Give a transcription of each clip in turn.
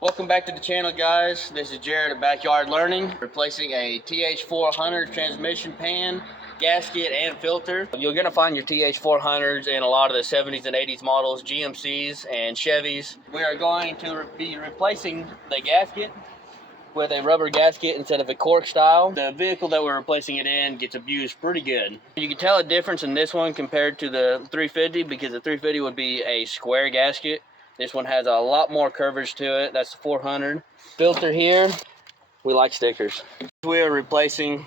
Welcome back to the channel, guys. This is Jared at Backyard Learning, replacing a TH400 transmission pan, gasket, and filter. You're going to find your TH400s in a lot of the 70s and 80s models, GMCs and Chevys. We are going to be replacing the gasket with a rubber gasket instead of a cork style. The vehicle that we're replacing it in gets abused pretty good. You can tell a difference in this one compared to the 350 because the 350 would be a square gasket. This one has a lot more curvage to it. That's the 400. Filter here, we like stickers. We are replacing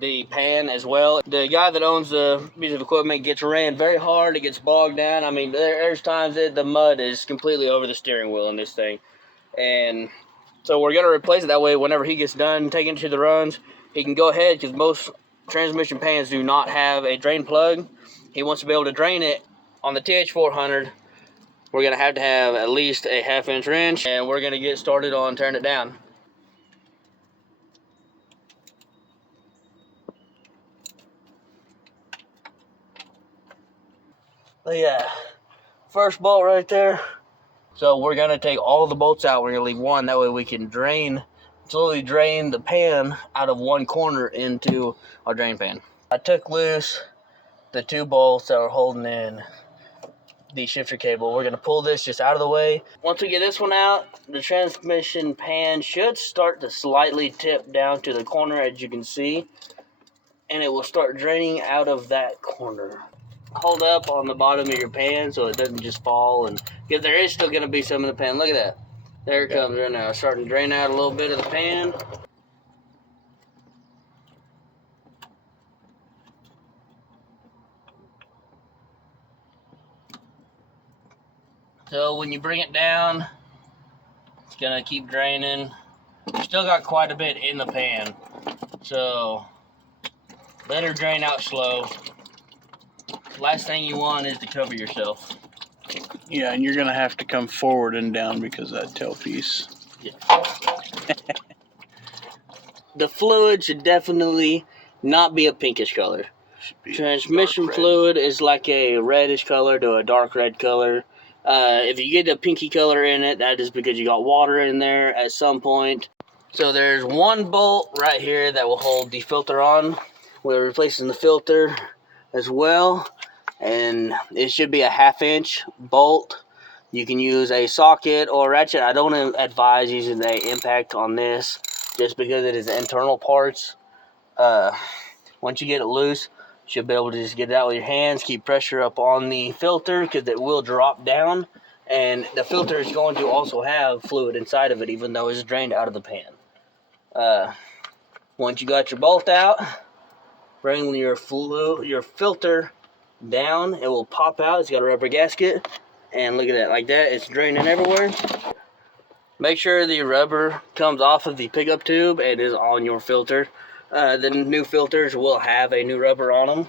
the pan as well. The guy that owns the piece of equipment gets ran very hard. It gets bogged down. I mean, there's times that the mud is completely over the steering wheel in this thing. And so we're gonna replace it that way. Whenever he gets done taking it to the runs, he can go ahead, because most transmission pans do not have a drain plug. He wants to be able to drain it. On the TH400, we're gonna have to have at least a 1/2 inch wrench, and we're gonna get started on tearing it down. But yeah, first bolt right there. So we're gonna take all the bolts out. We're gonna leave one, that way we can slowly drain the pan out of one corner into our drain pan. I took loose the 2 bolts that were holding in the shifter cable. We're gonna pull this just out of the way. Once we get this one out, the transmission pan should start to slightly tip down to the corner, as you can see, and it will start draining out of that corner. Hold up on the bottom of your pan so it doesn't just fall, and because there is still gonna be some in the pan. Look at that. There it comes right now. It's starting to drain out a little bit of the pan. So when you bring it down, it's gonna keep draining. Still got quite a bit in the pan, so let her drain out slow. Last thing you want is to cover yourself. Yeah, and you're gonna have to come forward and down because of that tailpiece. Yeah. The fluid should definitely not be a pinkish color. Transmission fluid is like a reddish color to a dark red color. If you get a pinky color in it, that is because you got water in there at some point. So there's one bolt right here that will hold the filter on. We're replacing the filter as well, and it should be a 1/2 inch bolt. You can use a socket or a ratchet. I don't advise using the impact on this just because it is internal parts. Once you get it loose, you should be able to just get it out with your hands. Keep pressure up on the filter because it will drop down, and the filter is going to also have fluid inside of it even though it's drained out of the pan. Once you got your bolt out, bring your filter down. It will pop out. It's got a rubber gasket, and look at that, like that, it's draining everywhere. Make sure the rubber comes off of the pickup tube and is on your filter. The new filters will have a new rubber on them.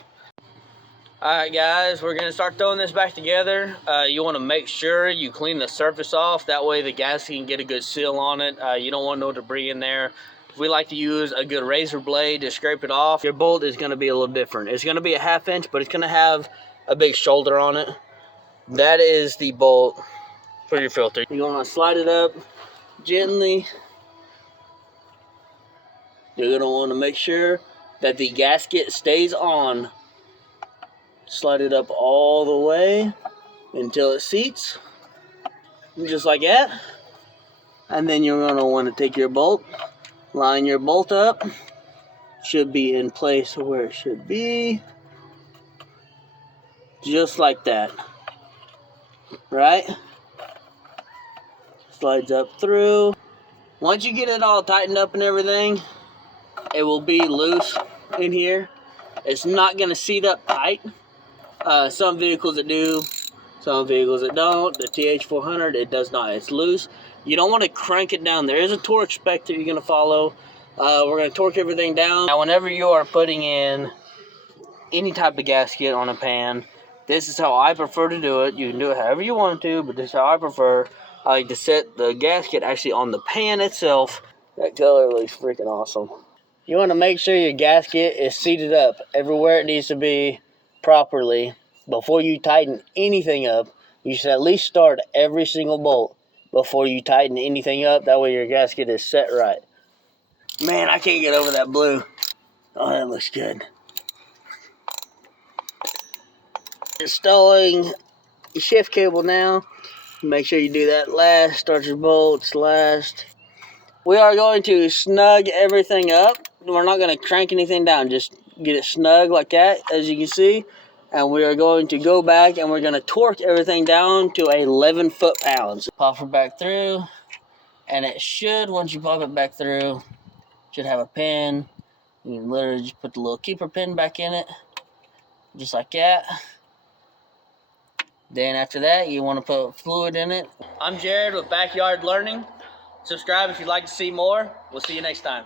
Alright guys, we're going to start throwing this back together. You want to make sure you clean the surface off, that way the gasket can get a good seal on it. You don't want no debris in there. We like to use a good razor blade to scrape it off. Your bolt is going to be a little different. It's going to be a 1/2 inch, but it's going to have a big shoulder on it. That is the bolt for your filter. You're going to slide it up gently. You're going to want to make sure that the gasket stays on. Slide it up all the way until it seats, just like that. And then you're going to want to take your bolt, line your bolt up. Should be in place where it should be. Just like that. Right? Slides up through. Once you get it all tightened up and everything, it will be loose in here. It's not going to seat up tight. Some vehicles that do, some vehicles that don't. The TH400, it does not. It's loose. You don't want to crank it down. There is a torque spec that you're going to follow. We're going to torque everything down. Now, whenever you are putting in any type of gasket on a pan, this is how I prefer to do it. You can do it however you want to, but this is how I prefer. I like to set the gasket actually on the pan itself. That color looks freaking awesome. You want to make sure your gasket is seated up everywhere it needs to be properly before you tighten anything up. You should at least start every single bolt before you tighten anything up. That way your gasket is set right. Man, I can't get over that blue. Oh, that looks good. Installing your shift cable now. Make sure you do that last. Start your bolts last. We are going to snug everything up. We're not going to crank anything down. Just get it snug like that, as you can see. And we are going to go back and we're going to torque everything down to 11 foot-pounds. Pop it back through. And it should, once you pop it back through, should have a pin. You can literally just put the little keeper pin back in it. Just like that. Then after that, you want to put fluid in it. I'm Jared with Backyard Learning. Subscribe if you'd like to see more. We'll see you next time.